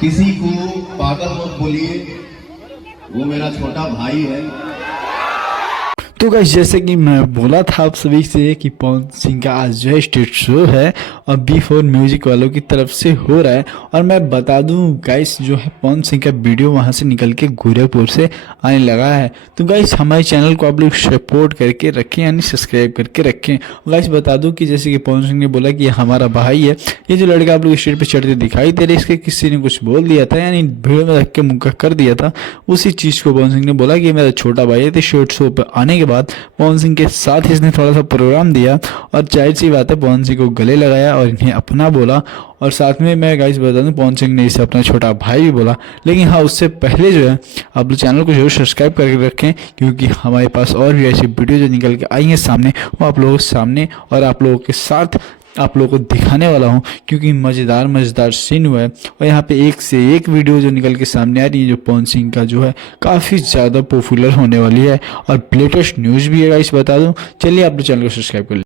किसी को पागल मत बोलिए, वो मेरा छोटा भाई है। तो गाइस जैसे कि मैं बोला था आप सभी से कि पवन सिंह का आज जो है स्टेज शो है और B4 म्यूजिक वालों की तरफ से हो रहा है। और मैं बता दूं गाइस जो है पवन सिंह का वीडियो वहां से निकल के गोरखपुर से आने लगा है। तो गाइस हमारे चैनल को आप लोग सपोर्ट करके रखें, यानी सब्सक्राइब करके रखें। गाइस बता दूं कि जैसे कि पवन सिंह ने बोला कि ये हमारा भाई है। ये जो लड़का आप लोग स्टेज पर चढ़ते दिखाई दे रहे, इसके किसी ने कुछ बोल दिया था, यानी भीड़ में रख के मुक्का कर दिया था। उसी चीज को पवन सिंह ने बोला कि मेरा छोटा भाई है। तो स्टेज शो पर आने के बाद पवन सिंह के साथ ही इसने थोड़ा सा प्रोग्राम दिया और जाहिर सी बात है पवन सिंह को गले लगाया और इन्हें अपना बोला। और साथ में मैं गाइस बता दूं पवन सिंह ने इसे अपना छोटा भाई भी बोला। लेकिन हाँ, उससे पहले जो है आप लोग चैनल को जरूर सब्सक्राइब करके रखें, क्योंकि हमारे पास और भी ऐसी वीडियो जो निकल के आई हैं सामने, वो आप लोगों के सामने और आप लोगों के साथ आप लोगों को दिखाने वाला हूं, क्योंकि मज़ेदार सीन हुआ है। और यहाँ पे एक से एक वीडियो जो निकल के सामने आ रही है जो पवन सिंह का जो है काफ़ी ज़्यादा पॉपुलर होने वाली है और लेटेस्ट न्यूज़ भी है गाइस बता दूं। चलिए आप लोग चैनल को सब्सक्राइब कर